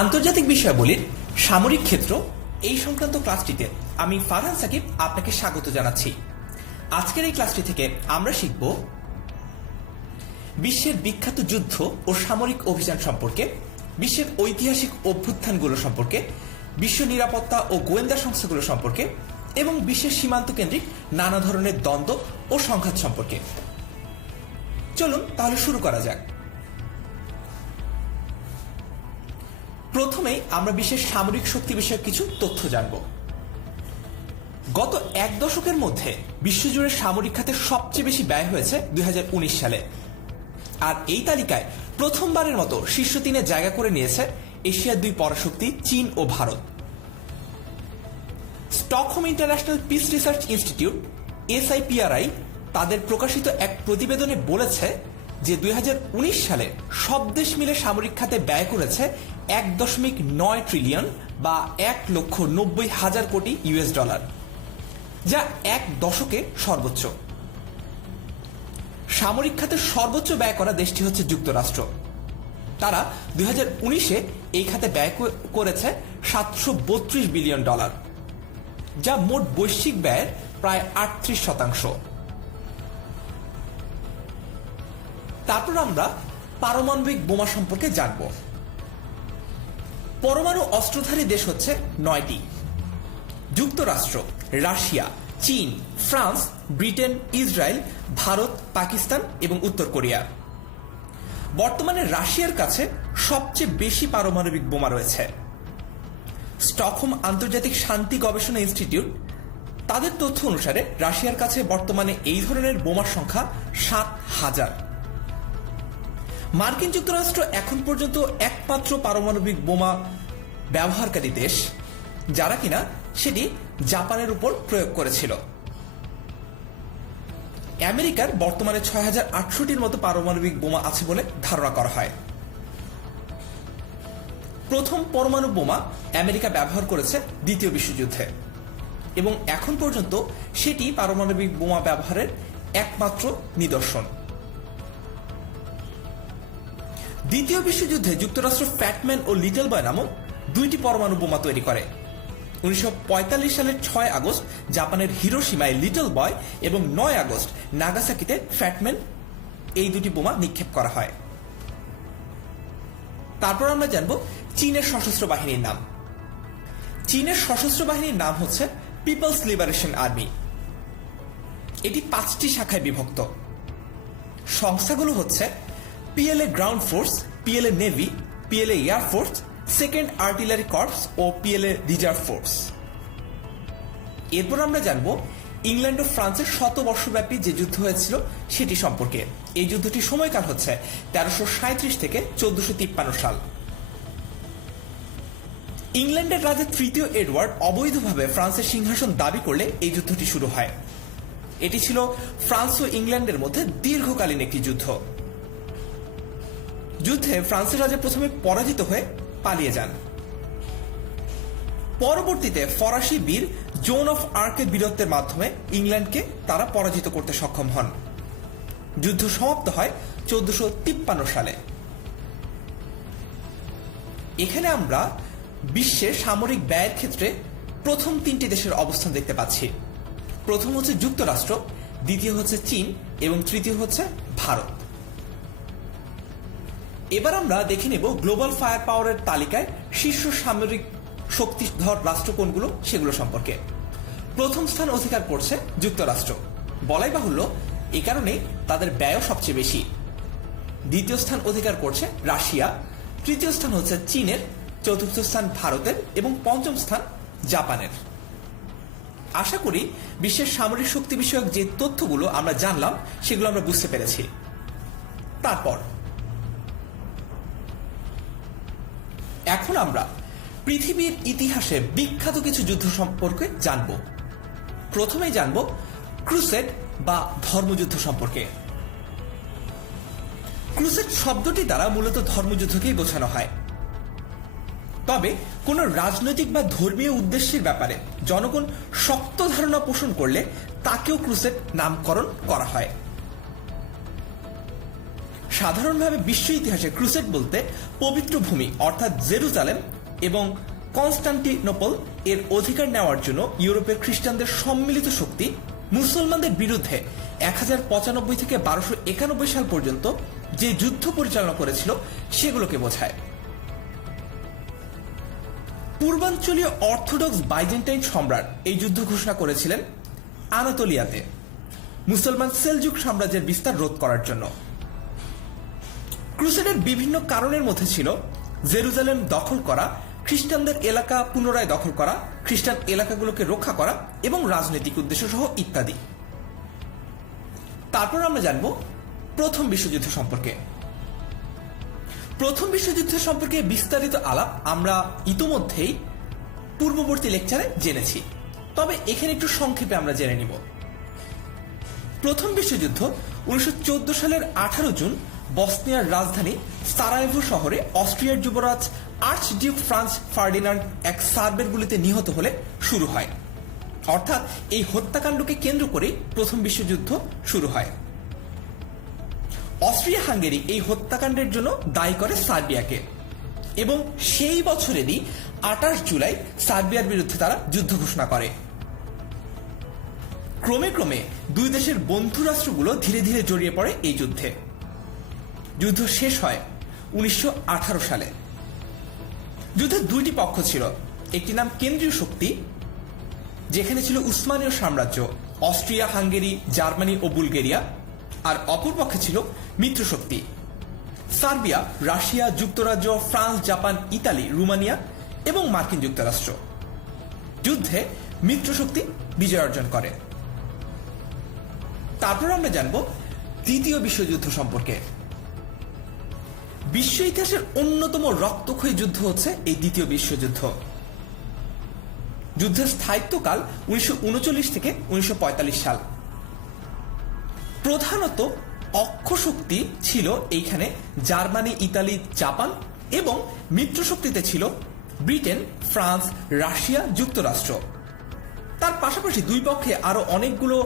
আন্তর্জাতিক বিষয়াবলীর সামরিক ক্ষেত্র এই সংক্রান্ত ক্লাসটিতে আমি ফারহান সাকিব আপনাকে স্বাগত জানাচ্ছি। আজকের এই ক্লাসটি থেকে আমরা শিখব বিশ্বের বিখ্যাত যুদ্ধ ও সামরিক অভিযান সম্পর্কে, বিশ্বের ঐতিহাসিক অভ্যুত্থানগুলো সম্পর্কে, বিশ্ব নিরাপত্তা ও গোয়েন্দা সংস্থাগুলো সম্পর্কে এবং বিশ্বের সীমান্ত কেন্দ্রিক নানা ধরনের দ্বন্দ্ব ও সংঘাত সম্পর্কে। চলুন তাহলে শুরু করা যাক। প্রথমেই আমরা বিশ্বের সামরিক শক্তি বিষয়ক কিছু তথ্য জানব। গত এক দশকের মধ্যে বিশ্বজুড়ে সামরিক খাতে সবচেয়ে বেশি ব্যয় হয়েছে 2019 সালে। আর এই তালিকায় প্রথমবারের মতো শীর্ষ তিনে জায়গা করে নিয়েছে এশিয়ার দুই পরাশক্তি চীন ও Bharat. Stockholm International Peace Research Institute SIPRI তাদের প্রকাশিত এক প্রতিবেদনে বলেছে যে 2019 সালে সব দেশ মিলে সামরিক খাতে ব্যয় করেছে 1.9 ট্রিলিয়ন বা 1,90,000 কোটি US$, যা এক দশকে সর্বোচ্চ। সামরিক খাতে সর্বোচ্চ ব্যয় করা দেশটি হচ্ছে যুক্তরাষ্ট্র। তারা 2019-এ এই খাতে ব্যয় করেছে $732 বিলিয়ন, যা মোট বৈশ্বিক ব্যয়ের প্রায় 38%। তারপর আমরা পারমাণবিক বোমা সম্পর্কে জানব। পরমাণু অস্ত্রধারী দেশ হচ্ছে 9টি: যুক্তরাষ্ট্র, রাশিয়া, চীন, France, Britain, Israel, Bharat, Pakistan এবং উত্তর কোরিয়া। বর্তমানে রাশিয়ার কাছে সবচেয়ে বেশি পারমাণবিক বোমা রয়েছে। স্টকহোম আন্তর্জাতিক শান্তি গবেষণা ইনস্টিটিউট তাদের তথ্য অনুসারে রাশিয়ার কাছে বর্তমানে এই ধরনের বোমার সংখ্যা 7,000। মার্কিন যুক্তরাষ্ট্র এখন পর্যন্ত একমাত্র পারমাণবিক বোমা ব্যবহারকারী দেশ যারা কিনা সেটি জাপানের উপর প্রয়োগ করেছিল। আমেরিকার বর্তমানে 6,800টির মতো পারমাণবিক বোমা আছে বলে ধারণা করা হয়। প্রথম পরমাণু বোমা আমেরিকা ব্যবহার করেছে দ্বিতীয় বিশ্বযুদ্ধে এবং এখন পর্যন্ত সেটি পারমাণবিক বোমা ব্যবহারের একমাত্র নিদর্শন। দ্বিতীয় বিশ্বযুদ্ধে যুক্তরাষ্ট্র ফ্যাটম্যান ও লিটল বয় নামক দুইটি পরমাণু বোমা তৈরি করে। 1945 সালের 6 আগস্ট জাপানের হিরোশিমায় লিটল বয় এবং 9 আগস্ট নাগাসাকিতে ফ্যাটম্যান এই দুটি বোমা নিক্ষেপ করা হয়। তারপর আমরা জানব চীনের সশস্ত্র বাহিনীর নাম। চীনের সশস্ত্র বাহিনীর নাম হচ্ছে পিপলস লিবারেশন আর্মি। এটি 5টি শাখায় বিভক্ত। সংস্থাগুলো হচ্ছে PLA ground force, PLA navy, PLA air force, second artillery corps ও PLA রিজার্ভ ফোর্স। এরপর আমরা জানব ইংল্যান্ড ও ফ্রান্সের শতবর্ষব্যাপী যে যুদ্ধ হয়েছিল সেটি সম্পর্কে। এই যুদ্ধটির সময়কাল হচ্ছে 1337 থেকে 1453 সাল। ইংল্যান্ডের রাজা তৃতীয় এডওয়ার্ড অবৈধভাবে ফ্রান্সের সিংহাসন দাবি করলে এই যুদ্ধটি শুরু হয়। এটি ছিল ফ্রান্স ও ইংল্যান্ডের মধ্যে দীর্ঘকালীন একটি যুদ্ধ। যুদ্ধে ফ্রান্সের রাজা প্রথমে পরাজিত হয়ে পালিয়ে যান। পরবর্তীতে ফরাসি বীর জোন অফ আর্কের বীরত্বের মাধ্যমে ইংল্যান্ডকে তারা পরাজিত করতে সক্ষম হন। যুদ্ধ সমাপ্ত হয় 1453 সালে। এখানে আমরা বিশ্বের সামরিক ব্যয়ের ক্ষেত্রে প্রথম 3টি দেশের অবস্থান দেখতে পাচ্ছি। প্রথম হচ্ছে যুক্তরাষ্ট্র, দ্বিতীয় হচ্ছে চীন এবং তৃতীয় হচ্ছে ভারত। এবার আমরা দেখে নেব গ্লোবাল ফায়ার পাওয়ারের তালিকায় শীর্ষ সামরিক শক্তিধর রাষ্ট্র কোনগুলো সেগুলো সম্পর্কে। প্রথম স্থান অধিকার করছে যুক্তরাষ্ট্র, বলাই বাহুল্য এ কারণে তাদের ব্যয়ও সবচেয়ে বেশি। দ্বিতীয় স্থান অধিকার করছে রাশিয়া, তৃতীয় স্থান হচ্ছে চীনের, চতুর্থ স্থান ভারতের এবং পঞ্চম স্থান জাপানের। আশা করি বিশ্বের সামরিক শক্তি বিষয়ক যে তথ্যগুলো আমরা জানলাম সেগুলো আমরা বুঝতে পেরেছি। তারপর এখন আমরা পৃথিবীর ইতিহাসে বিখ্যাত কিছু যুদ্ধ সম্পর্কে জানব। প্রথমেই জানব ক্রুসেড বা ধর্মযুদ্ধ সম্পর্কে। ক্রুসেড শব্দটি দ্বারা মূলত ধর্মযুদ্ধকেই বোঝানো হয়। তবে কোনো রাজনৈতিক বা ধর্মীয় উদ্দেশ্যের ব্যাপারে জনগণ শক্ত ধারণা পোষণ করলে তাকেও ক্রুসেড নামকরণ করা হয়। সাধারণভাবে বিশ্ব ইতিহাসে ক্রুসেড বলতে পবিত্র ভূমি অর্থাৎ জেরুজালেম এবং কনস্টান্টিনোপল এর অধিকার নেওয়ার জন্য ইউরোপের খ্রিস্টানদের সম্মিলিত শক্তি মুসলমানদের বিরুদ্ধে 1095 থেকে 1291 সাল পর্যন্ত যে যুদ্ধ পরিচালনা করেছিল সেগুলোকে বোঝায়। পূর্বাঞ্চলীয় অর্থোডক্স বাইজেন্টাইন সম্রাট এই যুদ্ধ ঘোষণা করেছিলেন আনাতোলিয়াতে মুসলমান সেলজুক সাম্রাজ্যের বিস্তার রোধ করার জন্য। ক্রুসেডের বিভিন্ন কারণের মধ্যে ছিল জেরুজালেম দখল করা, খ্রিস্টানদের এলাকা পুনরায় দখল করা, খ্রিস্টান এলাকাগুলোকে রক্ষা করা এবং রাজনৈতিক উদ্দেশ্য সহ ইত্যাদি। তারপর আমরা জানব প্রথম বিশ্বযুদ্ধ সম্পর্কে। প্রথম বিশ্বযুদ্ধ সম্পর্কে বিস্তারিত আলাপ আমরা ইতোমধ্যেই পূর্ববর্তী লেকচারে জেনেছি, তবে এখানে একটু সংক্ষেপে আমরা জেনে নিব। প্রথম বিশ্বযুদ্ধ 1914 সালের 18 জুন বসনিয়ার রাজধানী সারায়েভো শহরে অস্ট্রিয়ার যুবরাজ আর্চডিউক ফ্রান্স ফার্ডিনান্ড এক সার্বের গুলিতে নিহত হলে শুরু হয়। অর্থাৎ এই হত্যাকাণ্ডকে কেন্দ্র করে প্রথম বিশ্বযুদ্ধ শুরু হয়। অস্ট্রিয়া হাঙ্গেরি এই হত্যাকাণ্ডের জন্য দায়ী করে সার্বিয়াকে এবং সেই বছরেরই 28 জুলাই সার্বিয়ার বিরুদ্ধে তারা যুদ্ধ ঘোষণা করে। ক্রমে ক্রমে দুই দেশের বন্ধু রাষ্ট্রগুলো ধীরে ধীরে জড়িয়ে পড়ে এই যুদ্ধে। যুদ্ধ শেষ হয় 1918 সালে। যুদ্ধে দুইটি পক্ষ ছিল, একটি নাম কেন্দ্রীয় শক্তি যেখানে ছিল উসমানীয় সাম্রাজ্য, অস্ট্রিয়া হাঙ্গেরি, জার্মানি ও বুলগেরিয়া, আর অপর পক্ষে ছিল মিত্রশক্তি সার্বিয়া, রাশিয়া, যুক্তরাজ্য, ফ্রান্স, জাপান, ইতালি, রোমানিয়া এবং মার্কিন যুক্তরাষ্ট্র। যুদ্ধে মিত্রশক্তি বিজয় অর্জন করে। তারপর আমরা জানব দ্বিতীয় বিশ্বযুদ্ধ সম্পর্কে। বিশ্ব ইতিহাসের অন্যতম রক্তক্ষয়ী যুদ্ধ হচ্ছে এই দ্বিতীয় বিশ্বযুদ্ধ। যুদ্ধের স্থায়িত্বকাল 1939 থেকে 1945 সাল। প্রধানত অক্ষশক্তি ছিল এইখানে জার্মানি, ইতালি, জাপান এবং মিত্রশক্তিতে ছিল ব্রিটেন, ফ্রান্স, রাশিয়া, যুক্তরাষ্ট্র। তার পাশাপাশি দুই পক্ষে আরো অনেকগুলো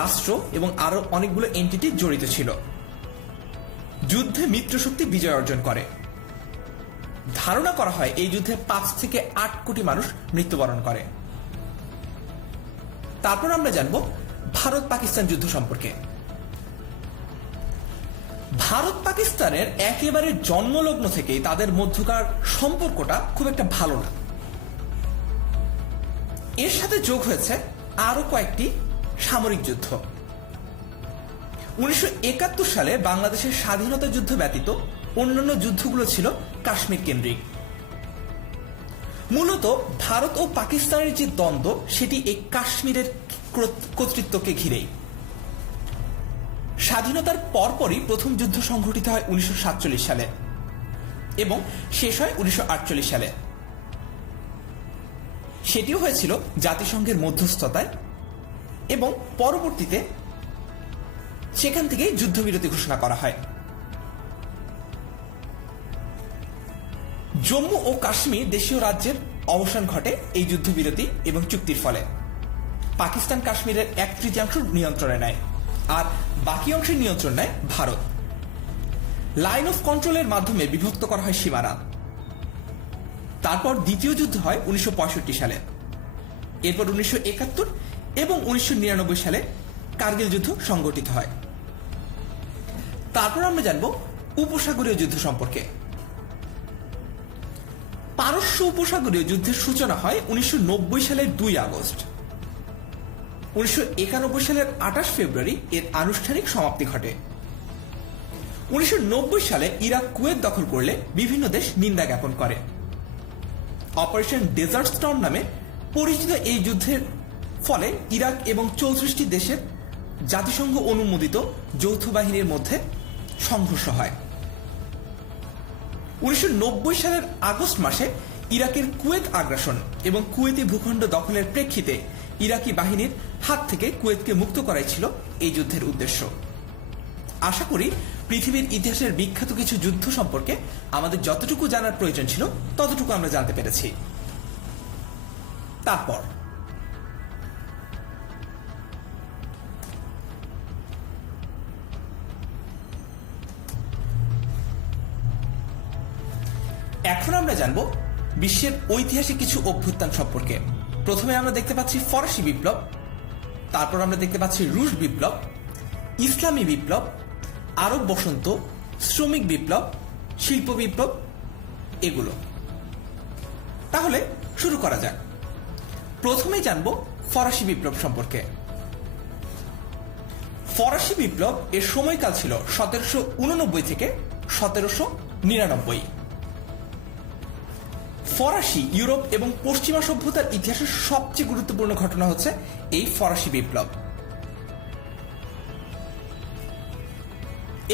রাষ্ট্র এবং আরো অনেকগুলো এন্টিটি জড়িত ছিল। যুদ্ধে মিত্রশক্তি বিজয় অর্জন করে। ধারণা করা হয় এই যুদ্ধে 5 থেকে 8 কোটি মানুষ মৃত্যুবরণ করে। তারপর আমরা জানব ভারত পাকিস্তান যুদ্ধ সম্পর্কে। ভারত পাকিস্তানের একেবারে জন্মলগ্ন থেকেই তাদের মধ্যকার সম্পর্কটা খুব একটা ভালো না। এর সাথে যোগ হয়েছে আরো কয়েকটি সামরিক যুদ্ধ। 1971 সালে বাংলাদেশের স্বাধীনতা যুদ্ধ ব্যতীত অন্যান্য যুদ্ধগুলো ছিল কাশ্মীর কেন্দ্রিক। মূলত ভারত ও পাকিস্তানের যে দ্বন্দ্ব সেটি এই কাশ্মীরের কর্তৃত্বকে ঘিরেই। স্বাধীনতার পরপরই প্রথম যুদ্ধ সংঘটিত হয় 1947 সালে এবং শেষ হয় 1948 সালে। সেটিও হয়েছিল জাতিসংঘের মধ্যস্থতায় এবং পরবর্তীতে সেখান থেকে যুদ্ধবিরতি ঘোষণা করা হয়। জম্মু ও কাশ্মীর দেশীয় রাজ্যের অবসান ঘটে এই যুদ্ধবিরতি এবং চুক্তির ফলে। পাকিস্তান কাশ্মীরের 1/3 নিয়ন্ত্রণে নেয় আর বাকি অংশের নিয়ন্ত্রণ নেয় ভারত। লাইন অফ কন্ট্রোলের মাধ্যমে বিভক্ত করা হয় সীমানা। তারপর দ্বিতীয় যুদ্ধ হয় 1965 সালে। এরপর 1971 এবং 1999 সালে কার্গিল যুদ্ধ সংগঠিত হয়। তারপর আমরা জানব উপসাগরীয় যুদ্ধ সম্পর্কে। পারস্য উপসাগরীয় যুদ্ধের সূচনা হয় 1990 সালের 2 আগস্ট। 1991 সালের 28 ফেব্রুয়ারি এর আনুষ্ঠানিক সমাপ্তি ঘটে। 1990 সালে ইরাক কুয়েত দখল করলে বিভিন্ন দেশ নিন্দা জ্ঞাপন করে। অপারেশন ডেজার্ট স্টর্ম নামে পরিচিত এই যুদ্ধের ফলে ইরাক এবং 34টি দেশের জাতিসংঘ অনুমোদিত যৌথ বাহিনীর মধ্যে সংঘর্ষ হয়। 1990 সালের আগস্ট মাসে ইরাকের কুয়েত আগ্রাসন এবং কুয়েতি ভূখণ্ড দখলের প্রেক্ষিতে ইরাকি বাহিনীর হাত থেকে কুয়েতকে মুক্ত করাই ছিল এই যুদ্ধের উদ্দেশ্য। আশা করি পৃথিবীর ইতিহাসের বিখ্যাত কিছু যুদ্ধ সম্পর্কে আমাদের যতটুকু জানার প্রয়োজন ছিল ততটুকু আমরা জানতে পেরেছি। তারপর এখন আমরা জানব বিশ্বের ঐতিহাসিক কিছু অভ্যুত্থান সম্পর্কে। প্রথমে আমরা দেখতে পাচ্ছি ফরাসি বিপ্লব, তারপর আমরা দেখতে পাচ্ছি রুশ বিপ্লব, ইসলামী বিপ্লব, আরব বসন্ত, শ্রমিক বিপ্লব, শিল্প বিপ্লব, এগুলো। তাহলে শুরু করা যাক। প্রথমে জানব ফরাসি বিপ্লব সম্পর্কে। ফরাসি বিপ্লব এর সময়কাল ছিল 1789 থেকে 1799। ফরাসি ইউরোপ এবং পশ্চিমা সভ্যতার ইতিহাসের সবচেয়ে গুরুত্বপূর্ণ ঘটনা হচ্ছে এই ফরাসি বিপ্লব।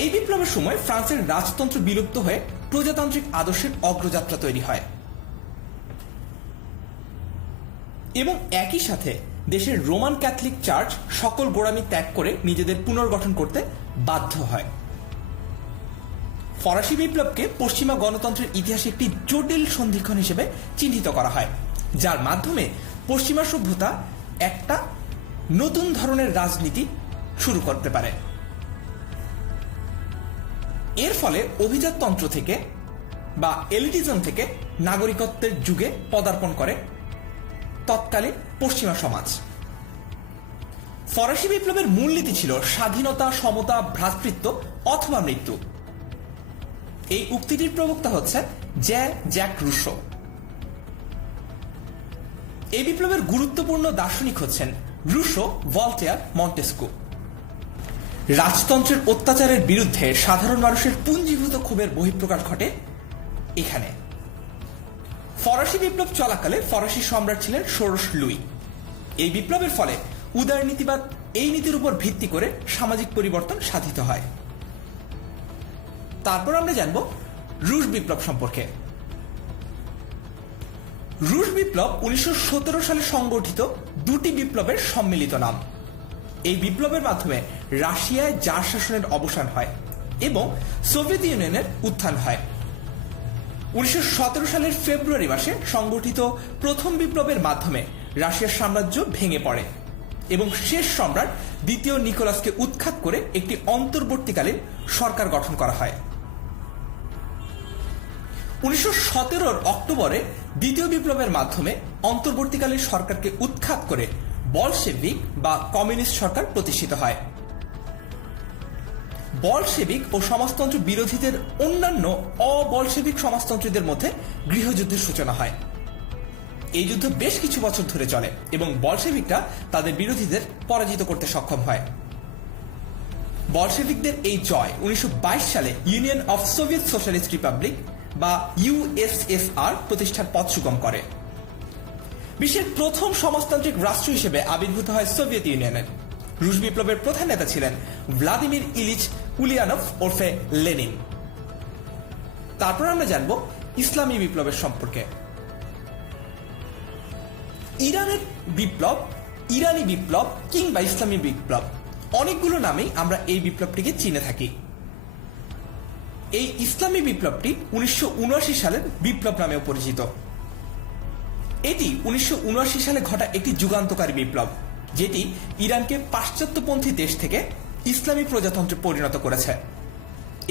এই বিপ্লবের সময় ফ্রান্সের রাজতন্ত্র বিলুপ্ত হয়ে প্রজাতান্ত্রিক আদর্শের অগ্রযাত্রা তৈরি হয় এবং একই সাথে দেশের রোমান ক্যাথলিক চার্চ সকল গোঁড়ামি ত্যাগ করে নিজেদের পুনর্গঠন করতে বাধ্য হয়। ফরাসি বিপ্লবকে পশ্চিমা গণতন্ত্রের ইতিহাসে একটি জটিল সন্ধিক্ষণ হিসেবে চিহ্নিত করা হয়, যার মাধ্যমে পশ্চিমা সভ্যতা একটা নতুন ধরনের রাজনীতি শুরু করতে পারে। এর ফলে অভিজাততন্ত্র থেকে বা এলিটিজম থেকে নাগরিকত্বের যুগে পদার্পণ করে তৎকালীন পশ্চিমা সমাজ। ফরাসি বিপ্লবের মূলনীতি ছিল স্বাধীনতা, সমতা, ভ্রাতৃত্ব অথবা মৃত্যু। এই উক্তিটির প্রবক্তা হচ্ছে জ্যাক রুসো। এই বিপ্লবের গুরুত্বপূর্ণ দার্শনিক হচ্ছেন রুসো, ভলতেয়ার, মন্টেস্কু। রাজতন্ত্রের অত্যাচারের বিরুদ্ধে সাধারণ মানুষের পুঞ্জীভূত ক্ষোভের বহিঃপ্রকাশ ঘটে এখানে। ফরাসি বিপ্লব চলাকালে ফরাসি সম্রাট ছিলেন ষোড়শ লুই। এই বিপ্লবের ফলে উদারনীতিবাদ এই নীতির উপর ভিত্তি করে সামাজিক পরিবর্তন সাধিত হয়। তারপর আমরা জানব রুশ বিপ্লব সম্পর্কে। রুশ বিপ্লব 1917 সালে সংগঠিত দুটি বিপ্লবের সম্মিলিত নাম। এই বিপ্লবের মাধ্যমে রাশিয়ায় জার শাসনের অবসান হয় এবং সোভিয়েত ইউনিয়নের উত্থান হয়। 1917 সালের ফেব্রুয়ারি মাসে সংগঠিত প্রথম বিপ্লবের মাধ্যমে রাশিয়ার সাম্রাজ্য ভেঙে পড়ে এবং শেষ সম্রাট দ্বিতীয় নিকোলাসকে উৎখাত করে একটি অন্তর্বর্তীকালীন সরকার গঠন করা হয়। 1917 অক্টোবরে দ্বিতীয় বিপ্লবের মাধ্যমে অন্তর্বর্তীকালীন সরকারকে উৎখাত করে বলশেভিক বা কমিউনিস্ট সরকার প্রতিষ্ঠিত হয়। বলশেভিক ও সমাজতন্ত্র বিরোধীদের অন্যান্য অবলশেভিক সমাজতন্ত্রীদের মধ্যে গৃহযুদ্ধের সূচনা হয়। এই যুদ্ধ বেশ কিছু বছর ধরে চলে এবং বলশেভিকরা তাদের বিরোধীদের পরাজিত করতে সক্ষম হয়। বলশেভিকদের এই জয় 1922 সালে union of Soviet socialist Republic বা ইউএসএসআর প্রতিষ্ঠার পথ সুগম করে। বিশ্বের প্রথম সমাজতান্ত্রিক রাষ্ট্র হিসেবে আবির্ভূত হয় সোভিয়েত ইউনিয়নের। রুশ বিপ্লবের প্রধান নেতা ছিলেন ভ্লাদিমির ইলিচ উলিয়ানভ ওরফে লেনিন। তারপর আমরা জানব ইসলামী বিপ্লবের সম্পর্কে। ইরানের বিপ্লব, ইরানি বিপ্লব কিংবা ইসলামী বিপ্লব, অনেকগুলো নামেই আমরা এই বিপ্লবটিকে চিনে থাকি। এই ইসলামী বিপ্লবটি 1979 সালের বিপ্লব নামেও পরিচিত। এটি 1979 সালে ঘটা একটি যুগান্তকারী বিপ্লব, যেটি ইরানকে পাশ্চাত্যপন্থী দেশ থেকে ইসলামী প্রজাতন্ত্রে পরিণত করেছে।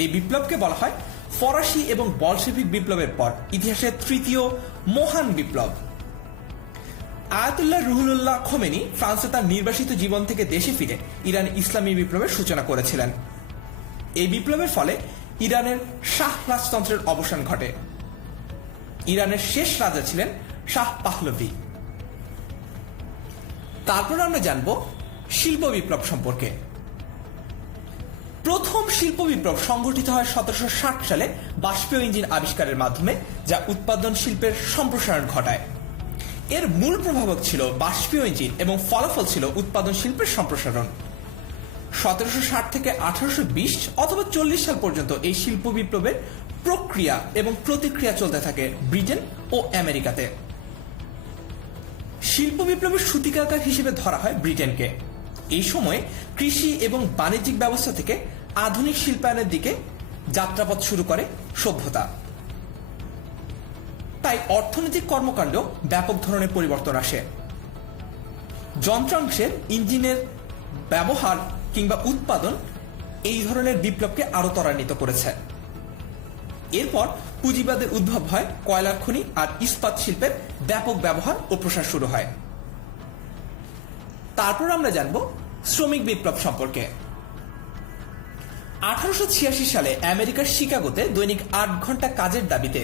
এই বিপ্লবকে বলা হয় ফরাসি এবং বলশেভিক বিপ্লবের পর ইতিহাসের তৃতীয় মহান বিপ্লব। আয়াতুল্লাহ রুহুল্লাহ খোমেনি ফ্রান্সে তার নির্বাসিত জীবন থেকে দেশে ফিরে ইরান ইসলামী বিপ্লবের সূচনা করেছিলেন। এই বিপ্লবের ফলে ইরানের শাহ রাজতন্ত্রের অবসান ঘটে। ইরানের শেষ রাজা ছিলেন শাহ পাহলভি। তারপর আমরা জানব শিল্প বিপ্লব সম্পর্কে। প্রথম শিল্প বিপ্লব সংগঠিত হয় 1760 সালে বাষ্পীয় ইঞ্জিন আবিষ্কারের মাধ্যমে, যা উৎপাদন শিল্পের সম্প্রসারণ ঘটায়। এর মূল প্রভাবক ছিল বাষ্পীয় ইঞ্জিন এবং ফলাফল ছিল উৎপাদন শিল্পের সম্প্রসারণ। 1760 থেকে 1820 অথবা 40 সাল পর্যন্ত এই শিল্প বিপ্লবের প্রক্রিয়া এবং প্রতিক্রিয়া চলতে থাকে ব্রিটেন ও আমেরিকাতে। শিল্প বিপ্লবের সূতিকাগার হিসেবে ধরা হয় ব্রিটেনকে। এই সময়ে কৃষি এবং বাণিজ্যিক ব্যবস্থা থেকে আধুনিক শিল্পায়নের দিকে যাত্রাপথ শুরু করে সভ্যতা। তাই অর্থনৈতিক কর্মকাণ্ড ব্যাপক ধরনের পরিবর্তন আসে। যন্ত্রাংশের, ইঞ্জিনের ব্যবহার কিংবা উৎপাদন এই ধরনের বিপ্লবকে আরো ত্বরান্বিত করেছে। এরপর পুঁজিবাদের উদ্ভব হয়, কয়লার খনি আর ইস্পাত শিল্পের ব্যাপক ব্যবহার ও প্রসার শুরু হয়। তারপর আমরা জানব শ্রমিক বিপ্লব সম্পর্কে। 1886 সালে আমেরিকার শিকাগোতে দৈনিক 8 ঘন্টা কাজের দাবিতে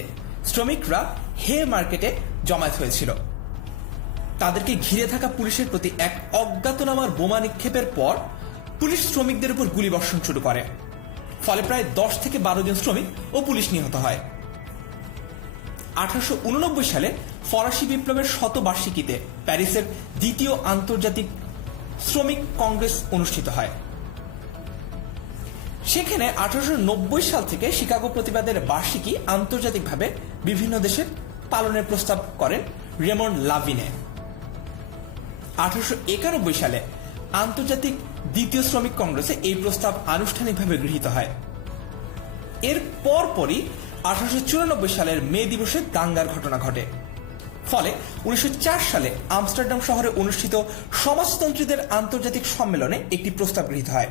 শ্রমিকরা হে মার্কেটে জমায়েত হয়েছিল। তাদেরকে ঘিরে থাকা পুলিশের প্রতি এক অজ্ঞাতনামার বোমা নিক্ষেপের পর পুলিশ শ্রমিকদের উপর গুলিবর্ষণ শুরু করে। ফলে প্রায় 10 থেকে 12 জন শ্রমিক ও পুলিশ নিহত হয়। 1889 সালে ফরাসি বিপ্লবের শতবার্ষিকীতে প্যারিসের দ্বিতীয় আন্তর্জাতিক শ্রমিক কংগ্রেস অনুষ্ঠিত হয়। সেখানে 1890 সাল থেকে শিকাগো প্রতিবাদের বার্ষিকী আন্তর্জাতিকভাবে বিভিন্ন দেশে পালনের প্রস্তাব করেন রেমন্ড লাভিনে। 1891 সালে আন্তর্জাতিক দ্বিতীয় শ্রমিক কংগ্রেসে এই প্রস্তাব আনুষ্ঠানিকভাবে গৃহীত হয়। এর পরপরই 1894 সালের মে দিবসে দাঙ্গার ঘটনা ঘটে। ফলে 1904 সালে আমস্টারডাম শহরে অনুষ্ঠিত সমাজতন্ত্রীদের আন্তর্জাতিক সম্মেলনে একটি প্রস্তাব গৃহীত হয়।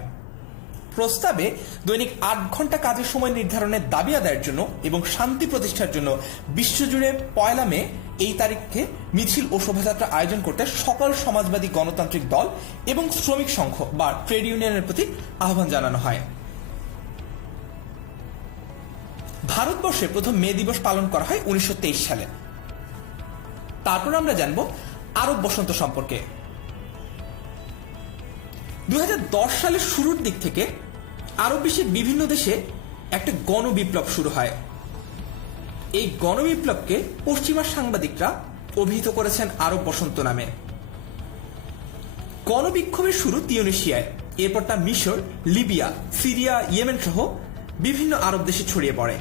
প্রস্তাবে দৈনিক 8 ঘন্টা কাজের সময় নির্ধারণের দাবি আদায়ের জন্য এবং শান্তি প্রতিষ্ঠার জন্য বিশ্বজুড়ে 1 মে এই তারিখে মিছিল ও শোভাযাত্রা আয়োজন করতে সকল সমাজবাদী গণতান্ত্রিক দল এবং শ্রমিক সংঘ বা ট্রেড ইউনিয়নের প্রতি আহ্বান জানানো হয়। ভারতবর্ষে প্রথম মে দিবস পালন করা হয় 1923 সালে। তারপর আমরা জানব আরব বসন্ত সম্পর্কে। 2010 সালের শুরুর দিক থেকে আরব বিশ্বের বিভিন্ন দেশে একটা গণবিপ্লব শুরু হয়। এই গণবিপ্লবকে পশ্চিমা সাংবাদিকরা অভিহিত করেছেন আরব বসন্ত নামে। গণবিক্ষোভের শুরু তিউনিসিয়ায়, এরপর তা মিশর, লিবিয়া, সিরিয়া, ইয়েমেন সহ বিভিন্ন আরব দেশে ছড়িয়ে পড়ে।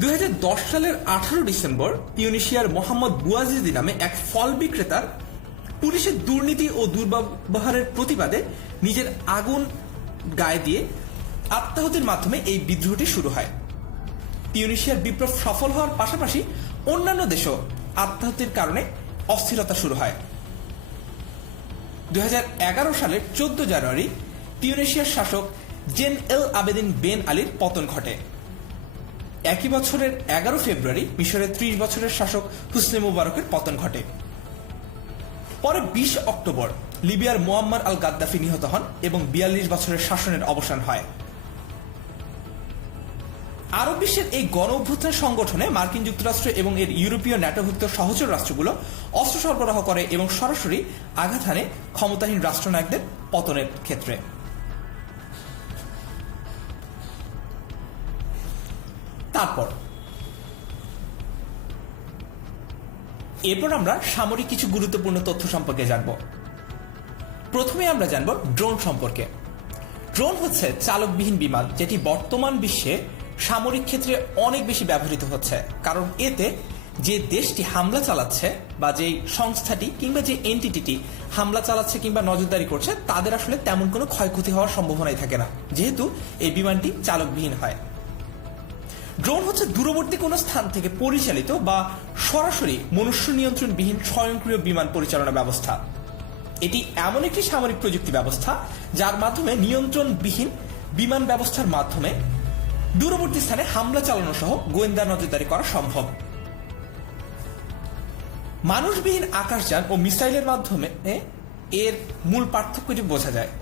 2010 সালের 18 ডিসেম্বর তিউনিসিয়ার মোহাম্মদ বুয়াজিদি নামে এক ফল বিক্রেতার পুলিশের দুর্নীতি ও দুর্ব্যবহারের প্রতিবাদে নিজের আগুন গায়ে দিয়ে আত্মাহুতির মাধ্যমে এই বিদ্রোহটি শুরু হয়। তিউনিসিয়ার বিপ্লব সফল হওয়ার পাশাপাশি অন্যান্য দেশেও আত্মাহুতির কারণে অস্থিরতা শুরু হয়। 2011 সালের 14 জানুয়ারি তিউনিসিয়ার শাসক জেন এল আবেদিন বেন আলীর পতন ঘটে। একই বছরের 11 ফেব্রুয়ারি মিশরের 30 বছরের শাসক হুসনে মুবারকের পতন ঘটে। পরে 20 অক্টোবর লিবিয়ার মুয়াম্মার আল গাদ্দাফি নিহত হন এবং 42 বছরের শাসনের অবসান হয়। আরব বিশ্বের এই গণ অভ্যুত্থান সংগঠনে মার্কিন যুক্তরাষ্ট্র এবং এর ইউরোপীয় ন্যাটোভুক্ত সহচর রাষ্ট্রগুলো অস্ত্র সরবরাহ করে এবং সরাসরি আঘাত হানে ক্ষমতাহীন রাষ্ট্রনায়কদের পতনের ক্ষেত্রে। এরপর আমরা সামরিক কিছু গুরুত্বপূর্ণ তথ্য সম্পর্কে জানব। প্রথমে আমরা জানব ড্রোন সম্পর্কে। ড্রোন হচ্ছে চালকবিহীন বিমান, যেটি বর্তমান বিশ্বে সামরিক ক্ষেত্রে অনেক বেশি ব্যবহৃত হচ্ছে, কারণ এতে যে দেশটি হামলা চালাচ্ছে বা যে সংস্থাটি কিংবা যে এন্টিটিটি হামলা চালাচ্ছে কিংবা নজরদারি করছে তাদের আসলে তেমন কোনো ক্ষয়ক্ষতি হওয়ার সম্ভাবনাই থাকে না, যেহেতু এই বিমানটি চালকবিহীন হয়। ড্রোন হচ্ছে দূরবর্তী কোনো স্থান থেকে পরিচালিত বা সরাসরি মনুষ্য নিয়ন্ত্রণবিহীন স্বয়ংক্রিয় বিমান পরিচালনা ব্যবস্থা। এটি এমন একটি সামরিক প্রযুক্তি ব্যবস্থা যার মাধ্যমে নিয়ন্ত্রণবিহীন বিমান ব্যবস্থার মাধ্যমে দূরবর্তী স্থানে হামলা চালানো সহ গোয়েন্দা নজরদারি করা সম্ভব। মানুষবিহীন আকাশযান ও মিসাইলের মাধ্যমে এর মূল পার্থক্যটি বোঝা যায়।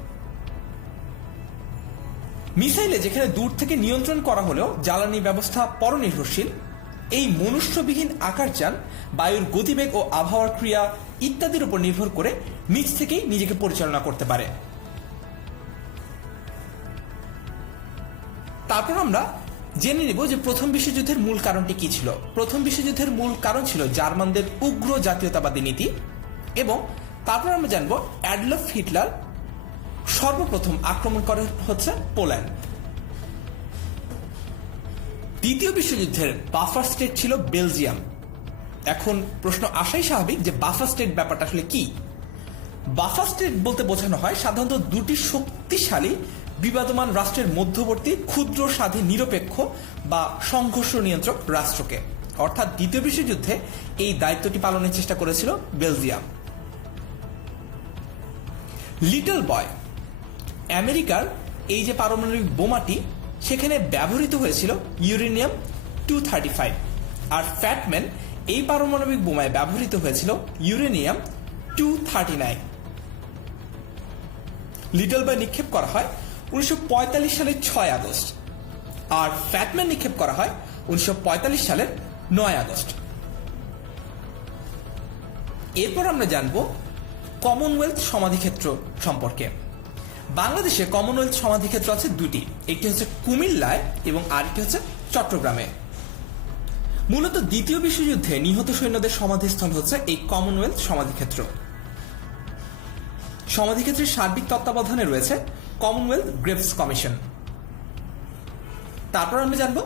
মিসাইলে যেখানে দূর থেকে নিয়ন্ত্রণ করা হলেও জ্বালানি ব্যবস্থা পরনির্ভরশীল, এই মনুষ্যবিহীন আকাশযান বায়ুর গতিবেগ ও আবহাওয়ার ক্রিয়া ইত্যাদির উপর নির্ভর করে নিজ থেকেই নিজেকে পরিচালনা করতে পারে। তারপর আমরা জেনে নিব যে প্রথম বিশ্বযুদ্ধের মূল কারণটি কি ছিল। প্রথম বিশ্বযুদ্ধের মূল কারণ ছিল জার্মানদের উগ্র জাতীয়তাবাদী নীতি, এবং তারপর আমরা জানব অ্যাডলফ হিটলার সর্বপ্রথম আক্রমণ করে হচ্ছে পোল্যান্ড। দ্বিতীয় বিশ্বযুদ্ধের বাফার স্টেট ছিল বেলজিয়াম। এখন প্রশ্ন আসাই স্বাভাবিক যে বাফার স্টেট ব্যাপারটা আসলে কি। বাফার স্টেট বলতে বোঝানো হয় সাধারণত দুটি শক্তিশালী বিবাদমান রাষ্ট্রের মধ্যবর্তী ক্ষুদ্র স্বাধীন নিরপেক্ষ বা সংঘর্ষ নিয়ন্ত্রক রাষ্ট্রকে। অর্থাৎ দ্বিতীয় বিশ্বযুদ্ধে এই দায়িত্বটি পালনের চেষ্টা করেছিল বেলজিয়াম। লিটল বয়, আমেরিকার এই যে পারমাণবিক বোমাটি সেখানে ব্যবহৃত হয়েছিল ইউরেনিয়াম 235, আর ফ্যাটম্যান এই পারমাণবিক বোমায় ব্যবহৃত হয়েছিল ইউরেনিয়াম 239। লিটল বয় নিক্ষেপ করা হয় 1945 সালের 6 আগস্ট, আর ফ্যাটম্যান নিক্ষেপ করা হয় 1945 সালের 9 আগস্ট। এরপর আমরা জানব কমনওয়েলথ সমাধিক্ষেত্র সম্পর্কে। বাংলাদেশে কমনওয়েলথ সমাধিক্ষেত্র আছে দুটি, একটি হচ্ছে কুমিল্লায় এবং আরেকটি হচ্ছে চট্টগ্রামে। মূলত দ্বিতীয় বিশ্বযুদ্ধে নিহত সৈন্যদের সমাধিস্থল হচ্ছে এই কমনওয়েলথ সমাধিক্ষেত্র। সমাধিক্ষেত্রের সার্বিক তত্ত্বাবধানে রয়েছে কমনওয়েলথ গ্রেভস কমিশন। তারপর আমরা জানব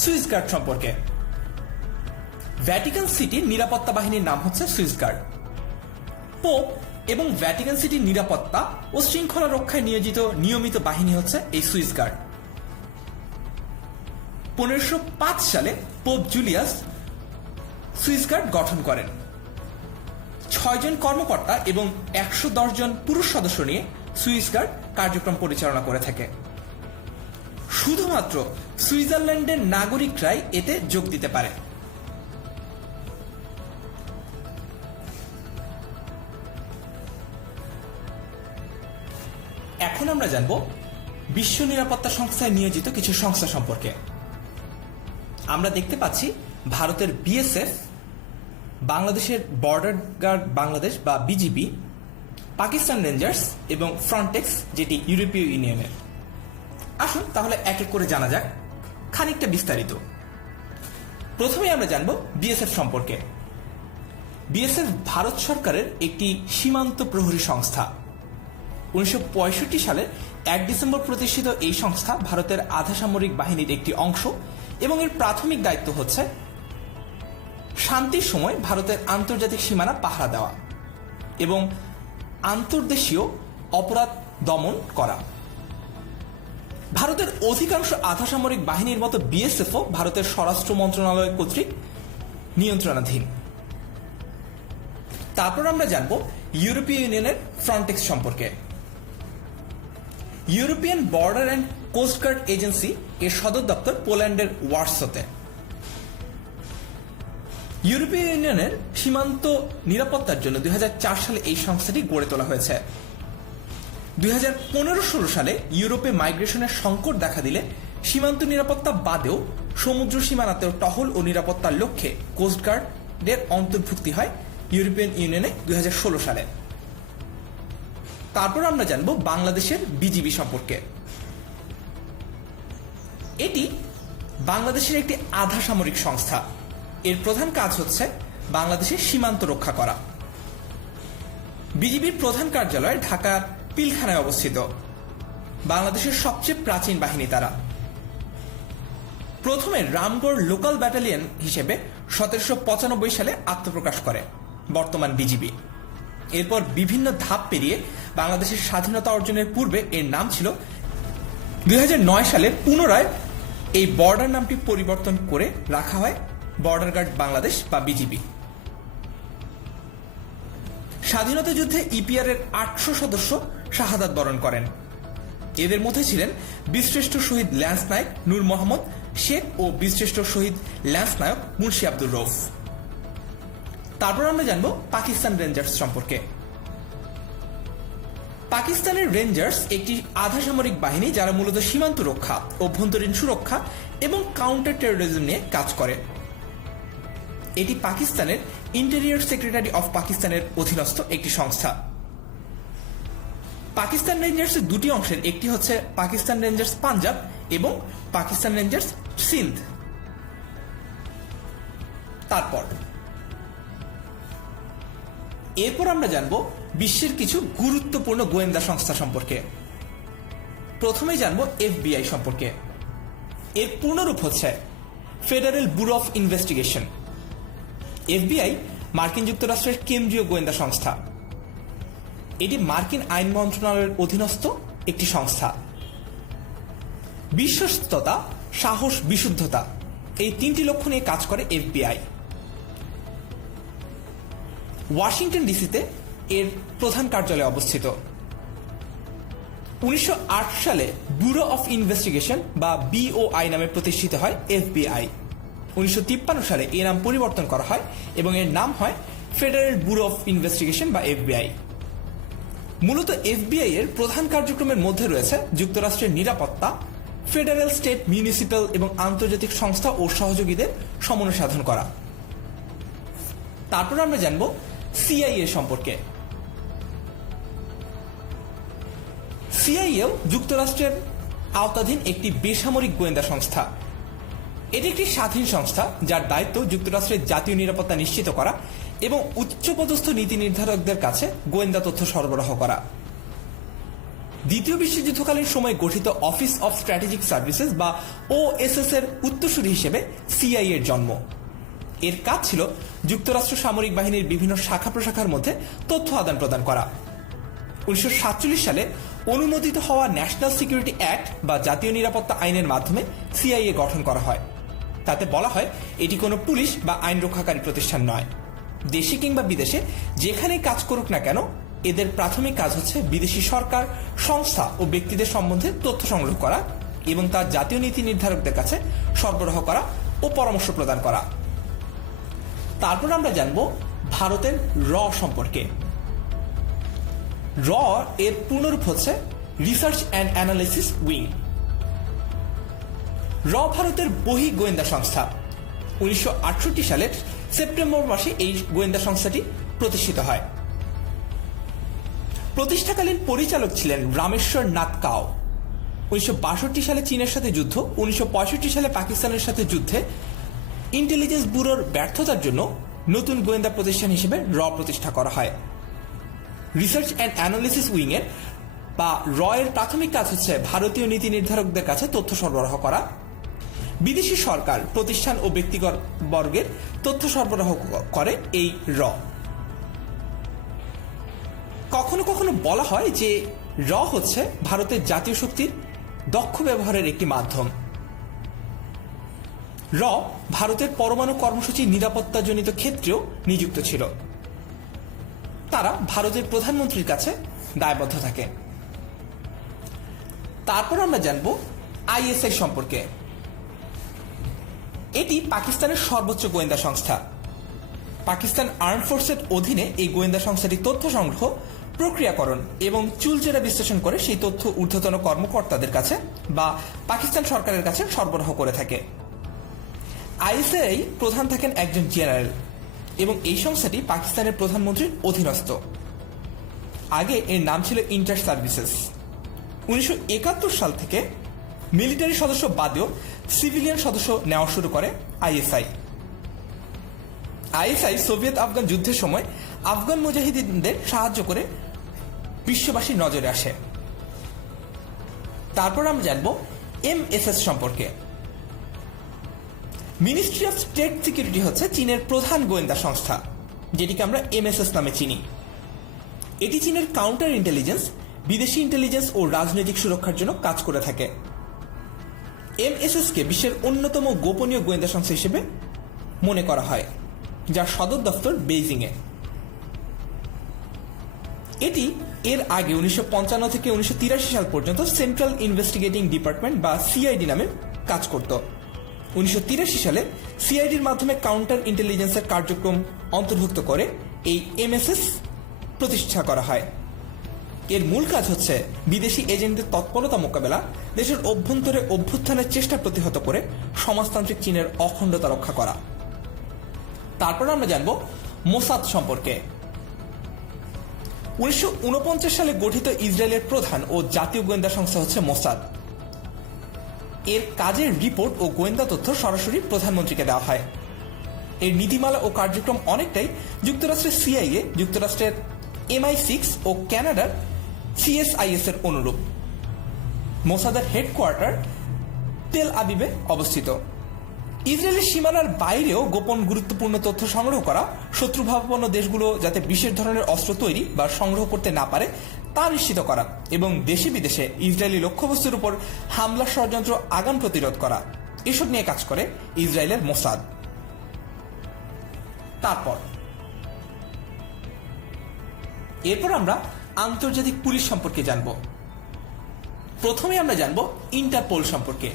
সুইস গার্ড সম্পর্কে। ভ্যাটিকান সিটির নিরাপত্তা বাহিনীর নাম হচ্ছে সুইস গার্ড। পোপ এবং ভ্যাটিকান সিটির নিরাপত্তা ও শৃঙ্খলা রক্ষায় নিয়োজিত নিয়মিত বাহিনী হচ্ছে এই সুইস গার্ড। 1505 সালে পোপ জুলিয়াস সুইস গার্ড গঠন করেন। 6 জন কর্মকর্তা এবং 110 জন পুরুষ সদস্য নিয়ে সুইস গার্ড কার্যক্রম পরিচালনা করে থাকে। শুধুমাত্র সুইজারল্যান্ডের নাগরিকরাই এতে যোগ দিতে পারে। এখন আমরা জানব বিশ্ব নিরাপত্তা সংস্থায় নিয়োজিত কিছু সংস্থা সম্পর্কে। আমরা দেখতে পাচ্ছি ভারতের বিএসএফ, বাংলাদেশের বর্ডার গার্ড বাংলাদেশ বা বিজিবি, পাকিস্তান রেঞ্জার্স এবং ফ্রন্টেক্স, যেটি ইউরোপীয় ইউনিয়নের। আসুন তাহলে এক এক করে জানা যাক, খানিকটা বিস্তারিত। প্রথমে আমরা জানব বিএসএফ সম্পর্কে। বিএসএফ ভারত সরকারের একটি সীমান্ত প্রহরী সংস্থা। 1965 সালের 1 ডিসেম্বর প্রতিষ্ঠিত এই সংস্থা ভারতের আধা সামরিক বাহিনীর একটি অংশ এবং এর প্রাথমিক দায়িত্ব হচ্ছে শান্তির সময় ভারতের আন্তর্জাতিক সীমানা পাহারা দেওয়া এবং আন্তর্দেশীয় অপরাধ দমন করা। ভারতের অধিকাংশ আধা সামরিক বাহিনীর মতো বিএসএফও ভারতের স্বরাষ্ট্র মন্ত্রণালয় কর্তৃক নিয়ন্ত্রণাধীন। তারপর আমরা জানব ইউরোপীয় ইউনিয়নের ফ্রন্টেক্স সম্পর্কে। European border and coastguard agency এর সদর দপ্তর পোল্যান্ডের ওয়ার্সোতে। ইউরোপীয় ইউনিয়নের সীমান্ত নিরাপত্তার জন্য 2004 সালে এই সংস্থাটি গড়ে তোলা হয়েছে। 2015-16 সালে ইউরোপে মাইগ্রেশনের সংকট দেখা দিলে সীমান্ত নিরাপত্তা বাদেও সমুদ্র সীমানাতেও টহল ও নিরাপত্তার লক্ষ্যে কোস্টগার্ডের অন্তর্ভুক্তি হয় ইউরোপিয়ান ইউনিয়নে 2016 সালে। তারপর আমরা জানব বাংলাদেশের বিজিবি সম্পর্কে। এটি বাংলাদেশের একটি আধা সামরিক সংস্থা। এর প্রধান কাজ হচ্ছে বাংলাদেশের সীমান্ত রক্ষা করা। বিজিবির প্রধান কার্যালয় ঢাকার পিলখানায় অবস্থিত। বাংলাদেশের সবচেয়ে প্রাচীন বাহিনী তারা। প্রথমে রামগড় লোকাল ব্যাটালিয়ন হিসেবে 1795 সালে আত্মপ্রকাশ করে বর্তমান বিজিবি। এরপর বিভিন্ন ধাপ পেরিয়ে বাংলাদেশের স্বাধীনতা অর্জনের পূর্বে এর নাম ছিল। 2009 সালে পুনরায় এই বর্ডার নামটি পরিবর্তন করে রাখা হয় বর্ডার গার্ড বাংলাদেশ বা বিজিবি। স্বাধীনতা যুদ্ধে ইপিআর এর 800 সদস্য শাহাদাত বরণ করেন। এদের মধ্যে ছিলেন বীরশ্রেষ্ঠ শহীদ ল্যান্স নায়ক নূর মোহাম্মদ শেখ ও বীরশ্রেষ্ঠ শহীদ ল্যান্স নায়ক মুন্সি আব্দুর রউফ। তারপর আমরা জানব পাকিস্তান রেঞ্জার্স সম্পর্কে। পাকিস্তানের রেঞ্জার্স একটি আধা সামরিক বাহিনী যারা মূলত সীমান্ত রক্ষা, অভ্যন্তরীণ সুরক্ষা এবং কাউন্টার টেরোরিজম নিয়ে কাজ করে। এটি পাকিস্তানের ইন্টেরিয়র সেক্রেটারি অফ পাকিস্তানের অধীনস্থ একটি সংস্থা। পাকিস্তান রেঞ্জার্সের দুটি অংশের একটি হচ্ছে পাকিস্তান রেঞ্জার্স পাঞ্জাব এবং পাকিস্তান রেঞ্জার্স সিন্ধ। এরপর আমরা জানব বিশ্বের কিছু গুরুত্বপূর্ণ গোয়েন্দা সংস্থা সম্পর্কে। প্রথমে জানব এফবিআই সম্পর্কে। এর পূর্ণরূপ হচ্ছে federal bureau of investigation. FBI মার্কিন যুক্তরাষ্ট্রের কেন্দ্রীয় গোয়েন্দা সংস্থা। এটি মার্কিন আইন মন্ত্রণালয়ের অধীনস্থ একটি সংস্থা। বিশ্বস্ততা, সাহস, বিশুদ্ধতা এই তিনটি লক্ষ্য নিয়ে কাজ করে এফবিআই। ওয়াশিংটন ডিসিতে এর প্রধান কার্যালয় অবস্থিত। 1908 সালে ব্যুরো অফ ইনভেস্টিগেশন বা বিওআই নামে প্রতিষ্ঠিত হয় এফবিআই। 1953 সালে এর নাম পরিবর্তন করা হয় এবং এর নাম হয় ফেডারেল ব্যুরো অফ ইনভেস্টিগেশন বা এফবিআই। মূলত এফবিআই এর প্রধান কার্যক্রমের মধ্যে রয়েছে যুক্তরাষ্ট্রের নিরাপত্তা, ফেডারেল, স্টেট, মিউনিসিপ্যাল এবং আন্তর্জাতিক সংস্থা ও সহযোগীদের সমন্বয় সাধন করা। তারপর আমরা জানব সিআইএ সম্পর্কে। সিআইএ যুক্তরাষ্ট্রের আওতাধীন একটি বেসামরিক গোয়েন্দা সংস্থা। এটি একটি স্বাধীন সংস্থা যার দায়িত্ব যুক্তরাষ্ট্রের জাতীয় নিরাপত্তা নিশ্চিত করা এবং উচ্চপদস্থ নীতি নির্ধারকদের কাছে গোয়েন্দা তথ্য সরবরাহ করা। দ্বিতীয় বিশ্বযুদ্ধকালীন সময়ে গঠিত অফিস অফ স্ট্র্যাটেজিক সার্ভিসেস বা ওএসএস এর উত্তরসূরি হিসেবে সিআইএ এর জন্ম। এর কাজ ছিল যুক্তরাষ্ট্র সামরিক বাহিনীর বিভিন্ন শাখা প্রশাখার মধ্যে তথ্য আদান প্রদান করা। 1947 সালে অনুমোদিত হওয়া ন্যাশনাল সিকিউরিটি অ্যাক্ট বা জাতীয় নিরাপত্তা আইনের মাধ্যমে সিআইএ গঠন করা হয়। তাতে বলা হয় এটি কোনো পুলিশ বা আইন রক্ষাকারী প্রতিষ্ঠান নয়। দেশে কিংবা বিদেশে যেখানেই কাজ করুক না কেন, এদের প্রাথমিক কাজ হচ্ছে বিদেশি সরকার, সংস্থা ও ব্যক্তিদের সম্বন্ধে তথ্য সংগ্রহ করা এবং তার জাতীয় নীতি নির্ধারকদের কাছে সরবরাহ করা ও পরামর্শ প্রদান করা। তারপর আমরা জানব ভারতের র সম্পর্কে। র এর পূর্ণরূপ হচ্ছে রিসার্চ অ্যান্ড অ্যানালিসিস উইং। র ভারতের বহি গোয়েন্দা সংস্থা। 1968 সালের সেপ্টেম্বর মাসে এই গোয়েন্দা সংস্থাটি প্রতিষ্ঠিত হয়। প্রতিষ্ঠাকালীন পরিচালক ছিলেন রামেশ্বর নাথ কাও। 1962 সালে চীনের সাথে যুদ্ধ, 1965 সালে পাকিস্তানের সাথে যুদ্ধে ইন্টেলিজেন্স ব্যুরোর ব্যর্থতার জন্য নতুন গোয়েন্দা প্রতিষ্ঠান হিসেবে র প্রতিষ্ঠা করা হয়। রিসার্চ অ্যান্ড অ্যানালিসিস উইং এর বা র এর প্রাথমিক কাজ হচ্ছে ভারতীয় নীতি নির্ধারকদের কাছে তথ্য সরবরাহ করা, বিদেশি সরকার, প্রতিষ্ঠান ও ব্যক্তিগত বর্গের তথ্য সরবরাহ করে এই র। কখনো কখনো বলা হয় যে র হচ্ছে ভারতের জাতীয় শক্তির দক্ষ ব্যবহারের একটি মাধ্যম। র ভারতের পরমাণু কর্মসূচির নিরাপত্তাজনিত ক্ষেত্রেও নিযুক্ত ছিল। তারা ভারতের প্রধানমন্ত্রীর কাছে দায়বদ্ধ থাকে। তারপর আমরা জানব আইএসআই সম্পর্কে। এটি পাকিস্তানের সর্বোচ্চ গোয়েন্দা সংস্থা। পাকিস্তান আর্ম ফোর্সের অধীনে এই গোয়েন্দা সংস্থাটি তথ্য সংগ্রহ, প্রক্রিয়াকরণ এবং চুলচেরা বিশ্লেষণ করে সেই তথ্য ঊর্ধ্বতন কর্মকর্তাদের কাছে বা পাকিস্তান সরকারের কাছে সরবরাহ করে থাকে। আইএসআই প্রধান থাকেন একজন জেনারেল এবং এই সংস্থাটি পাকিস্তানের প্রধানমন্ত্রীর অধীনস্থ। আগে এর নাম ছিল ইন্টার সার্ভিসেস। 1971 সাল থেকে মিলিটারি সদস্য বাদেও সিভিলিয়ান সদস্য নেওয়া শুরু করে আইএসআই। আইএসআই সোভিয়েত আফগান যুদ্ধের সময় আফগান মুজাহিদিনদের সাহায্য করে বিশ্ববাসীর নজরে আসে। তারপর আমরা জানব এমএসএস সম্পর্কে। মিনিস্ট্রি অফ স্টেট সিকিউরিটি হচ্ছে চীনের প্রধান গোয়েন্দা সংস্থা, যেটিকে আমরা এমএসএস নামে চিনি। এটি চীনের কাউন্টার ইন্টেলিজেন্স, বিদেশি ইন্টেলিজেন্স ও রাজনৈতিক সুরক্ষার জন্য কাজ করে থাকে। এমএসএস কে বিশ্বের অন্যতম গোপনীয় গোয়েন্দা সংস্থা হিসেবে মনে করা হয়, যার সদর দফতর বেইজিং এ। এটি এর আগে 1955 থেকে 1983 সাল পর্যন্ত সেন্ট্রাল ইনভেস্টিগেটিং ডিপার্টমেন্ট বা সিআইডি নামে কাজ করত। 1983 সালে সিআইডির মাধ্যমে কাউন্টার ইন্টেলিজেন্সের কার্যক্রম অন্তর্ভুক্ত করে এই এমএসএস প্রতিষ্ঠা করা হয়। এর মূল কাজ হচ্ছে বিদেশি এজেন্টদের তৎপরতা মোকাবেলা, দেশের অভ্যন্তরে অভ্যুত্থানের চেষ্টা প্রতিহত করে সমাজতান্ত্রিক চীনের অখণ্ডতা রক্ষা করা। তারপর আমরা জানব মোসাদ সম্পর্কে। 1949 সালে গঠিত ইসরায়েলের প্রধান ও জাতীয় গোয়েন্দা সংস্থা হচ্ছে মোসাদ। এর কাজের রিপোর্ট ও গোয়েন্দা তথ্য সরাসরি প্রধানমন্ত্রীকে দেওয়া হয়। এর নীতিমালা ও কার্যক্রম অনেকটাই যুক্তরাষ্ট্রের সিআইএ, যুক্তরাষ্ট্রের MI6 ও কানাডার CSIS এর অনুরূপ। মোসাদের হেডকোয়ার্টার তেল আবিবে অবস্থিত। ইসরায়েলের সীমানার বাইরেও গোপন গুরুত্বপূর্ণ তথ্য সংগ্রহ করা, শত্রুভাবাপন্ন দেশগুলো যাতে বিশেষ ধরনের অস্ত্র তৈরি বা সংগ্রহ করতে না পারে তা নিশ্চিত করা এবং দেশে বিদেশে ইসরায়েলি লক্ষ্যবস্তুর উপর হামলা ষড়যন্ত্র আগাম প্রতিরোধ করা, এসব নিয়ে কাজ করে ইসরায়েলের মোসাদ। এরপর আমরা আন্তর্জাতিক পুলিশ সম্পর্কে জানব। প্রথমে আমরা জানব ইন্টারপোল সম্পর্কে।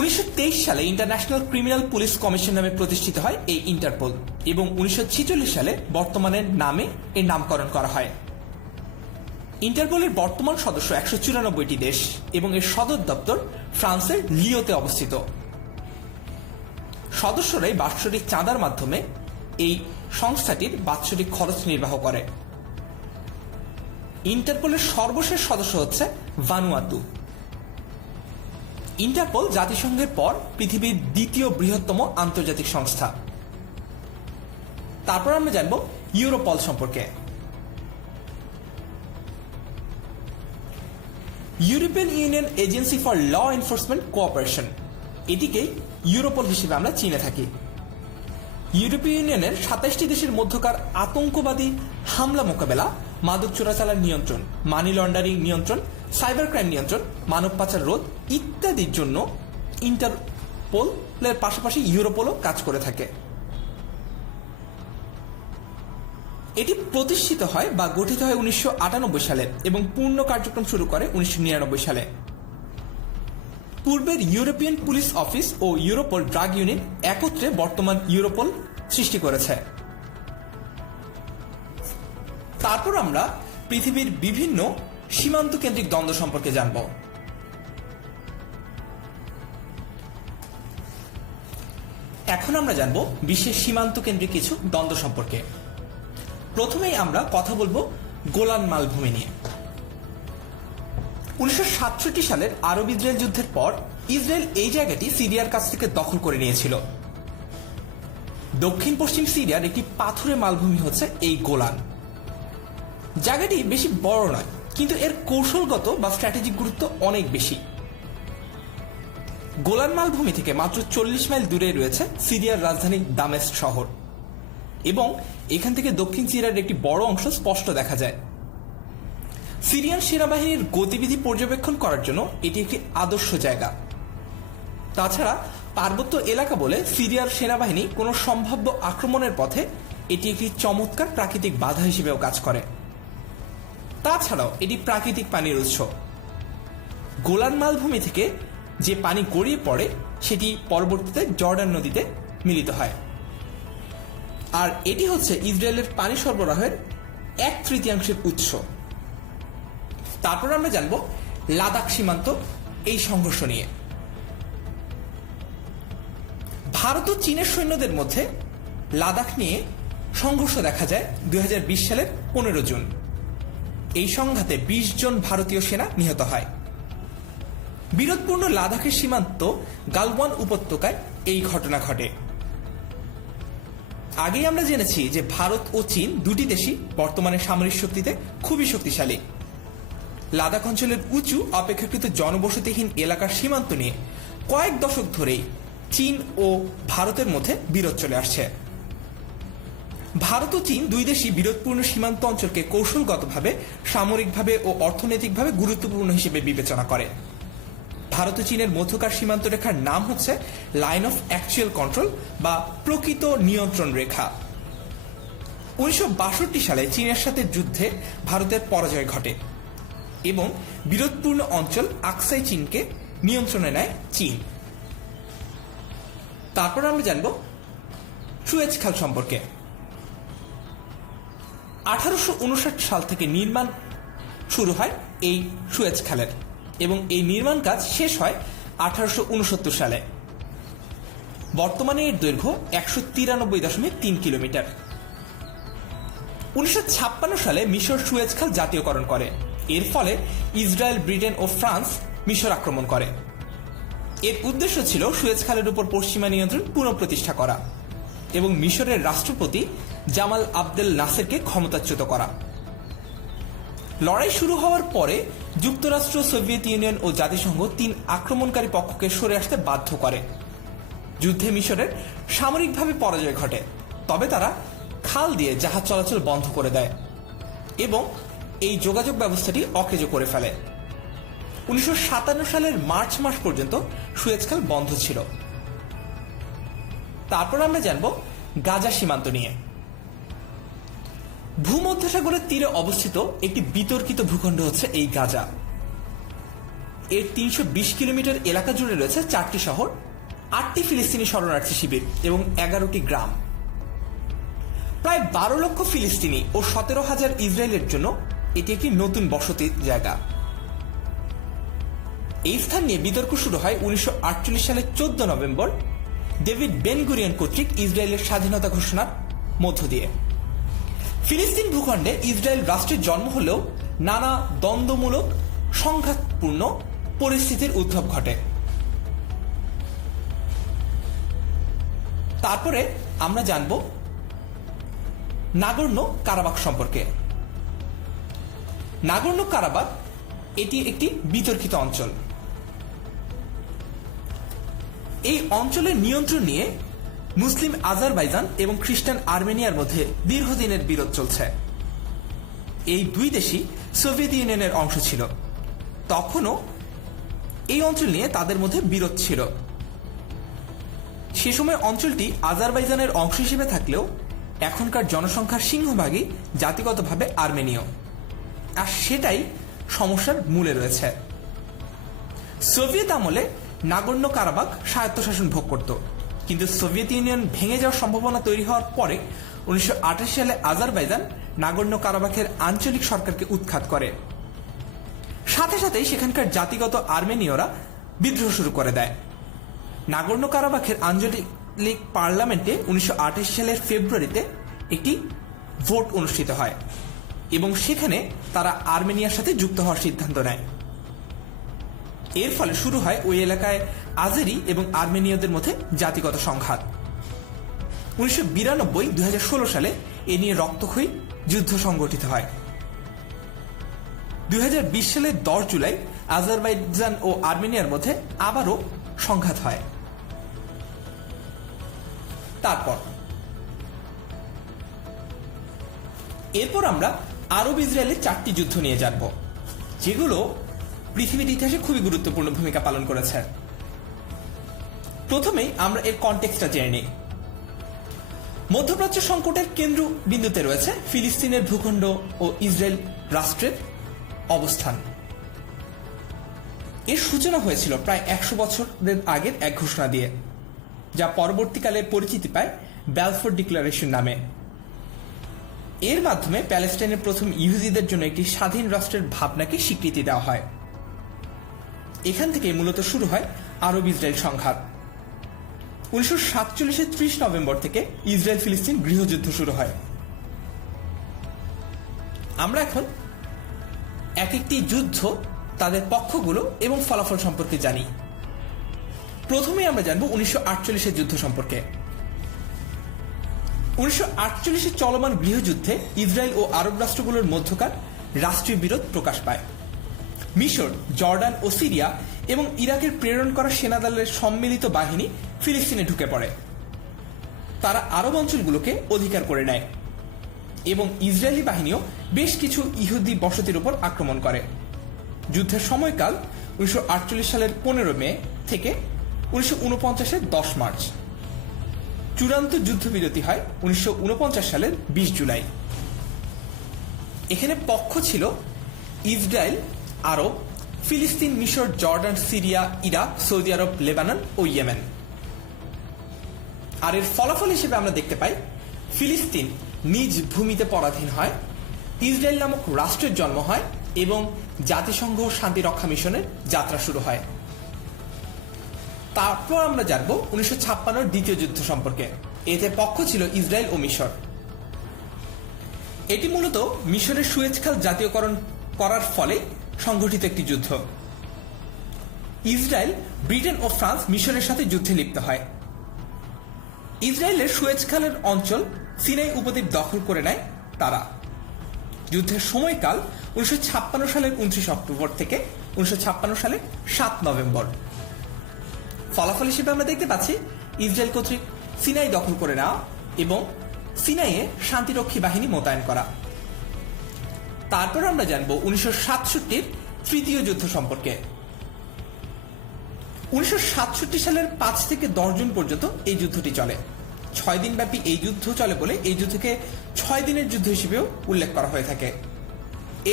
1923 সালে ইন্টারন্যাশনাল ক্রিমিনাল পুলিশ কমিশন নামে প্রতিষ্ঠিত হয় এই ইন্টারপোল এবং 1946 সালে বর্তমানের নামে এর নামকরণ করা হয়। ইন্টারপোলের বর্তমান সদস্য 194টি দেশ এবং এর সদর দপ্তর ফ্রান্সের লিওতে অবস্থিত। সদস্যরাই বাৎসরিক চাঁদার মাধ্যমে এই সংস্থাটির বাৎসরিক খরচ নির্বাহ করে। ইন্টারপোলের সর্বশেষ সদস্য হচ্ছে ভানুয়াতু। ইন্টারপোল জাতিসংঘের পর পৃথিবীর দ্বিতীয় বৃহত্তম আন্তর্জাতিক সংস্থা। তারপর আমরা জানব ইউরোপল সম্পর্কে। European Union agency for law enforcement cooperation, এটিকেই ইউরোপল হিসেবে আমরা চিনে থাকি। ইউরোপীয় ইউনিয়নের 27টি দেশের মধ্যকার আতঙ্কবাদী হামলা মোকাবেলা, মাদক চোরাচালান নিয়ন্ত্রণ, মানি লন্ডারিং নিয়ন্ত্রণ, সাইবার ক্রাইম নিয়ন্ত্রণ, মানব পাচার রোধ ইত্যাদির জন্য ইন্টারপোলের পাশাপাশি ইউরোপলও কাজ করে থাকে। এটি প্রতিষ্ঠিত হয় বা গঠিত হয় 1998 সালে এবং পূর্ণ কার্যক্রম শুরু করে 1999 সালে। পূর্বের ইউরোপিয়ান পুলিশ অফিস ও ইউরোপল ড্রাগ ইউনিট একত্রে বর্তমান ইউরোপল সৃষ্টি করেছে। তারপর আমরা পৃথিবীর বিভিন্ন সীমান্ত কেন্দ্রিক দ্বন্দ্ব সম্পর্কে জানব। এখন আমরা জানব বিশ্বের সীমান্ত কেন্দ্রিক কিছু দ্বন্দ্ব সম্পর্কে। প্রথমেই আমরা কথা বলবো গোলান মালভূমি নিয়ে। 1967 সালের আরব ইসরায়েল যুদ্ধের পর ইসরায়েল এই জায়গাটি সিরিয়ার কাছ থেকে দখল করে নিয়েছিল। দক্ষিণ পশ্চিম সিরিয়ার একটি পাথুরে মালভূমি হচ্ছে এই গোলান। জায়গাটি বেশি বড় নয়, কিন্তু এর কৌশলগত বা স্ট্র্যাটেজিক গুরুত্ব অনেক বেশি। গোলান মালভূমি থেকে মাত্র 40 মাইল দূরে রয়েছে সিরিয়ার রাজধানী দামেস্ক শহর এবং এখান থেকে দক্ষিণ সিরিয়ার একটি বড় অংশ স্পষ্ট দেখা যায়। সিরিয়ান সেনাবাহিনীর গতিবিধি পর্যবেক্ষণ করার জন্য এটি একটি আদর্শ জায়গা। তাছাড়া পার্বত্য এলাকা বলে সিরিয়ার সেনাবাহিনী কোনো সম্ভাব্য আক্রমণের পথে এটি একটি চমৎকার প্রাকৃতিক বাধা হিসেবেও কাজ করে। তাছাড়াও এটি প্রাকৃতিক পানির উৎস। গোলান মালভূমি থেকে যে পানি গড়িয়ে পড়ে সেটি পরবর্তীতে জর্ডান নদীতে মিলিত হয়, আর এটি হচ্ছে ইসরায়েলের পানি সরবরাহের 1/3 উৎস। তারপর আমরা জানব লাদাখ সীমান্ত এই সংঘর্ষ নিয়ে। ভারত ও চীনের সৈন্যদের মধ্যে লাদাখ নিয়ে সংঘর্ষ দেখা যায় 2020 সালের 15 জুন। এই সংঘাতে 20 জন ভারতীয় সেনা নিহত হয়। বিরোধপূর্ণ লাদাখের সীমান্ত গালওয়ান উপত্যকায় এই ঘটনা ঘটে। আগেই আমরা জেনেছি যে ভারত ও চীন দুটি দেশই বর্তমানে সামরিক শক্তিতে খুবই শক্তিশালী। লাদাখ অঞ্চলের উঁচু অপেক্ষাকৃত জনবসতিহীন এলাকার সীমান্ত নিয়ে কয়েক দশক ধরেই চীন ও ভারতের মধ্যে বিরোধ চলে আসছে। ভারত ও চীন দুই দেশই বিরোধপূর্ণ সীমান্ত অঞ্চলকে কৌশলগতভাবে, সামরিকভাবে ও অর্থনৈতিকভাবে গুরুত্বপূর্ণ হিসেবে বিবেচনা করে। ভারত ও চীনের মধ্যকার সীমান্ত রেখার নাম হচ্ছে লাইন অফ অ্যাকচুয়াল কন্ট্রোল বা প্রকৃত নিয়ন্ত্রণ রেখা। 1962 সালে চীনের সাথে যুদ্ধে ভারতের পরাজয় ঘটে এবং বিরোধপূর্ণ অঞ্চল আকসাই চীনকে নিয়ন্ত্রণে নেয় চীন। তারপর আমরা জানব সুয়েজ খাল সম্পর্কে। 1859 সাল থেকে নির্মাণ শুরু হয় এই সুয়েজ খালের এবং এই নির্মাণ কাজ শেষ হয় 1869 সালে। বর্তমানে এর দৈর্ঘ্য 193.3 কিলোমিটার। 1956 সালে মিশর সুয়েজ খাল জাতীয়করণ করে। এর ফলে ইসরায়েল, ব্রিটেন ও ফ্রান্স মিশর আক্রমণ করে। এর উদ্দেশ্য ছিল সুয়েজ খালের উপর পশ্চিমা নিয়ন্ত্রণ পুনঃপ্রতিষ্ঠা করা এবং মিশরের রাষ্ট্রপতি জামাল আবদেল নাসেরকে ক্ষমতাচ্যুত করা। লড়াই শুরু হওয়ার পরে যুক্তরাষ্ট্র, সোভিয়েত ইউনিয়ন ও জাতিসংঘ 3 আক্রমণকারী পক্ষকে সরে আসতে বাধ্য করে। যুদ্ধে মিশরের সামরিকভাবে পরাজয় ঘটে, তবে তারা খাল দিয়ে জাহাজ চলাচল বন্ধ করে দেয় এবং এই যোগাযোগ ব্যবস্থাটি অকেজো করে ফেলে। 1957 সালের মার্চ মাস পর্যন্ত সুয়েজ খাল বন্ধ ছিল। তারপর আমরা জানব গাজা সীমান্ত নিয়ে। ভূমধ্যসাগরের তীরে অবস্থিত একটি বিতর্কিত ভূখণ্ড হচ্ছে এই গাজা। এর ৩২০ কিলোমিটার এলাকা জুড়ে রয়েছে 4টি শহর, 8টি ফিলিস্তিনি শরণার্থী শিবির এবং 11টি গ্রাম। প্রায় 12 লক্ষ ফিলিস্তিনি ও 17,000 ইসরায়েলের জন্য এটি একটি নতুন বসতির জায়গা। এই স্থান নিয়ে বিতর্ক শুরু হয় 1948 সালের 14 নভেম্বর ডেভিড বেন গুরিয়ন কর্তৃক ইসরায়েলের স্বাধীনতা ঘোষণার মধ্য দিয়ে। ফিলিস্তিন ভূখণ্ডে ইসরায়েল রাষ্ট্রের জন্ম হলেও নানা দ্বন্দ্বমূলক সংঘাতপূর্ণ পরিস্থিতির উদ্ভব ঘটে। তারপরে আমরা জানব নাগোর্নো কারাবাখ সম্পর্কে। নাগোর্নো কারাবাখ এটি একটি বিতর্কিত অঞ্চল। এই অঞ্চলের নিয়ন্ত্রণ নিয়ে মুসলিম আজারবাইজান এবং খ্রিস্টান আর্মেনিয়ার মধ্যে দীর্ঘদিনের বিরোধ চলছে। এই দুই দেশই সোভিয়েত ইউনিয়নের অংশ ছিল। তখনও এই অঞ্চল নিয়ে তাদের মধ্যে বিরোধ ছিল। সে সময় অঞ্চলটি আজারবাইজানের অংশ হিসেবে থাকলেও এখনকার জনসংখ্যার সিংহভাগই জাতিগতভাবে আর্মেনীয়, আর সেটাই সমস্যার মূলে রয়েছে। সোভিয়েত আমলে নাগোর্নো কারাবাখ স্বায়ত্তশাসন ভোগ করত, কিন্তু সোভিয়েত ইউনিয়ন ভেঙে যাওয়ার সম্ভাবনা তৈরি হওয়ার পরে 1988 সালে আজারবাইজান নাগোর্নো কারাবাখের আঞ্চলিক সরকারকে উৎখাত করে। সাথে সাথেই সেখানকার জাতিগত আর্মেনীয়রা বিদ্রোহ শুরু করে দেয়। নাগোর্নো কারাবাখের আঞ্চলিক পার্লামেন্টে 1988 সালের ফেব্রুয়ারিতে একটি ভোট অনুষ্ঠিত হয় এবং সেখানে তারা আর্মেনিয়ার সাথে যুক্ত হওয়ার সিদ্ধান্ত নেয়। এর ফলে শুরু হয় ওই এলাকায় আজেরি এবং আর্মেনীয়দের মধ্যে জাতিগত সংঘাত। 1992-2016 সালে এ নিয়ে রক্তক্ষয়ী যুদ্ধ সংগঠিত হয়। 2020 সালের 10 জুলাই আজারবাইজান ও আর্মেনিয়ার মধ্যে আবারও সংঘাত হয়। এরপর আমরা আরব ইসরায়েলের 4টি যুদ্ধ নিয়ে জানব, যেগুলো পৃথিবীর ইতিহাসে খুবই গুরুত্বপূর্ণ ভূমিকা পালন করেছে। প্রথমেই আমরা এর কনটেক্সটটা জেনে নিই। মধ্যপ্রাচ্য সংকটের কেন্দ্রবিন্দুতে রয়েছে ফিলিস্তিনের ভূখণ্ড ও ইসরায়েল রাষ্ট্রের অবস্থান। এর সূচনা হয়েছিল প্রায় 100 বছরের আগের এক ঘোষণা দিয়ে, যা পরবর্তীকালে পরিচিতি পায় ব্যালফোর ডিক্লারেশন নামে। এর মাধ্যমে প্যালেস্টাইনের প্রথম ইহুদিদের জন্য একটি স্বাধীন রাষ্ট্রের ভাবনাকে স্বীকৃতি দেওয়া হয়। এখান থেকে মূলত শুরু হয় আরব ইসরায়েল সংঘাত। 1947-এর 30 নভেম্বর থেকে ইসরায়েল ফিলিস্তিন গৃহযুদ্ধ শুরু হয়। আমরা এখন এক একটি যুদ্ধ, তাদের পক্ষগুলো এবং ফলাফল সম্পর্কে জানি। প্রথমে আমরা জানব 1948-এর যুদ্ধ সম্পর্কে। 1948-এর চলমান গৃহযুদ্ধে ইসরায়েল ও আরব রাষ্ট্রগুলোর মধ্যকার রাষ্ট্রীয় বিরোধ প্রকাশ পায়। মিশর, জর্ডান ও সিরিয়া এবং ইরাকের প্রেরণ করা সেনাদলের সম্মিলিত বাহিনী ফিলিস্তিনে ঢুকে পড়ে। তারা আরব অঞ্চলগুলোকে অধিকার করে নেয় এবং ইসরায়েলি বাহিনীও বেশ কিছু ইহুদি বসতির উপর আক্রমণ করে। যুদ্ধের সময়কাল 1948 সালের 15 মে থেকে 1949-এর 10 মার্চ। চূড়ান্ত যুদ্ধবিরতি হয় 1949 সালের 20 জুলাই। এখানে পক্ষ ছিল ইসরায়েল, আরব, ফিলিস্তিন, মিশর, জর্ডান, সিরিয়া, ইরাক, সৌদি আরব, লেবানন ও ইয়েমেন। আর এর ফলাফল হিসেবে আমরা দেখতে পাই ফিলিস্তিন নিজ ভূমিতে পরাধীন হয়, ইসরায়েল নামক রাষ্ট্রের জন্ম হয় এবং জাতিসংঘ শান্তিরক্ষা মিশনের যাত্রা শুরু হয়। তারপর আমরা জানব 1956-এর দ্বিতীয় যুদ্ধ সম্পর্কে। এতে পক্ষ ছিল ইসরায়েল ও মিশর। এটি মূলত মিশরের সুয়েজ খাল জাতীয়করণ করার ফলে সংঘটিত একটি যুদ্ধ। ইসরায়েল, ব্রিটেন ও ফ্রান্স মিশরের সাথে যুদ্ধে লিপ্ত হয়। ইসরায়েলের সুয়েজ খালের অঞ্চল সিনাই উপদ্বীপ দখল করে নেয় তারা। যুদ্ধের সময়কাল 1956 সালের 29 অক্টোবর থেকে 1956 সালের 7 নভেম্বর। ফলাফল হিসেবে আমরা দেখতে পাচ্ছি ইসরায়েল কর্তৃক সিনাই দখল করে নেওয়া এবং সিনাইয়ে শান্তিরক্ষী বাহিনী মোতায়েন করা। তারপর আমরা জানব 1967-এর তৃতীয় যুদ্ধ সম্পর্কে। 1967 সালের 5 থেকে 10 জুন পর্যন্ত এই যুদ্ধটি চলে। 6 দিন ব্যাপী এই যুদ্ধ চলে বলে এই যুদ্ধকে 6 দিনের যুদ্ধ হিসেবেও উল্লেখ করা হয়ে থাকে।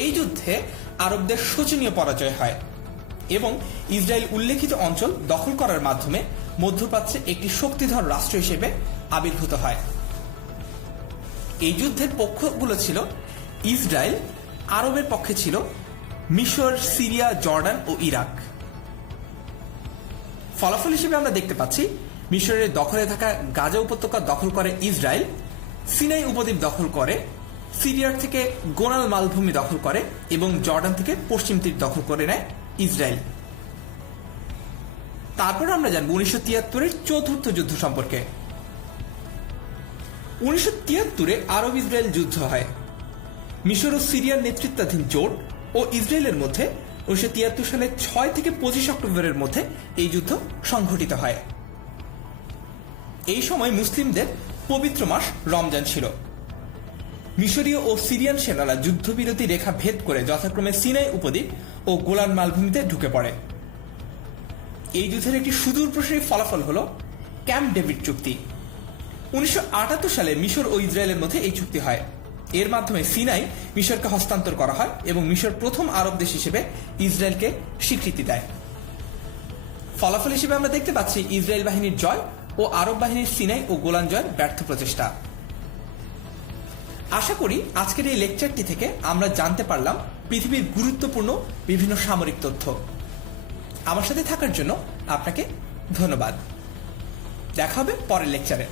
এই যুদ্ধে আরবদের শোচনীয় পরাজয় হয় এবং ইসরায়েল উল্লেখিত অঞ্চল দখল করার মাধ্যমে মধ্যপ্রাচ্যে একটি শক্তিধর রাষ্ট্র হিসেবে আবির্ভূত হয়। এই যুদ্ধের পক্ষগুলো ছিল ইসরায়েল, আরবের পক্ষে ছিল মিশর, সিরিয়া, জর্ডান ও ইরাক। ফলাফল হিসেবে আমরা দেখতে পাচ্ছি মিশরের দখলে থাকা গাজা উপত্যকা দখল করে ইসরায়েল, সিনাই উপদ্বীপ দখল করে, সিরিয়ার থেকে গোলান মালভূমি দখল করে এবং জর্ডান থেকে পশ্চিম তীর দখল করে নেয় ইসরায়েল। তারপর আমরা জানব 1973-এর চতুর্থ যুদ্ধ সম্পর্কে। 1973-এ আরব ইসরায়েল যুদ্ধ হয়। মিশর ও সিরিয়ার নেতৃত্বাধীন জোট ও ইসরায়েলের মধ্যে 1973 সালের 6 থেকে 25 অক্টোবরের মধ্যে এই যুদ্ধ সংঘটিত হয়। এই সময় মুসলিমদের পবিত্র মাস রমজান ছিল। মিশরীয় ও সিরিয়ান সেনারা যুদ্ধবিরতি রেখা ভেদ করে যথাক্রমে সিনাই উপদ্বীপ ও গোলান মালভূমিতে ঢুকে পড়ে। এই যুদ্ধের একটি সুদূরপ্রসারী ফলাফল হল ক্যাম্প ডেভিড চুক্তি। 1978 সালে মিশর ও ইসরায়েলের মধ্যে এই চুক্তি হয়। এর মাধ্যমে সিনাই মিশরকে হস্তান্তর করা হয় এবং মিশর প্রথম আরব দেশ হিসেবে ইসরায়েলকে স্বীকৃতি দেয়। ফলাফল হিসেবে আমরা দেখতে পাচ্ছি ইসরায়েল বাহিনীর জয় ও আরব বাহিনীর সিনাই ও গোলান জয়ের ব্যর্থ প্রচেষ্টা। আশা করি আজকের এই লেকচারটি থেকে আমরা জানতে পারলাম পৃথিবীর গুরুত্বপূর্ণ বিভিন্ন সামরিক তথ্য। আমার সাথে থাকার জন্য আপনাকে ধন্যবাদ। দেখা হবে পরের লেকচারে।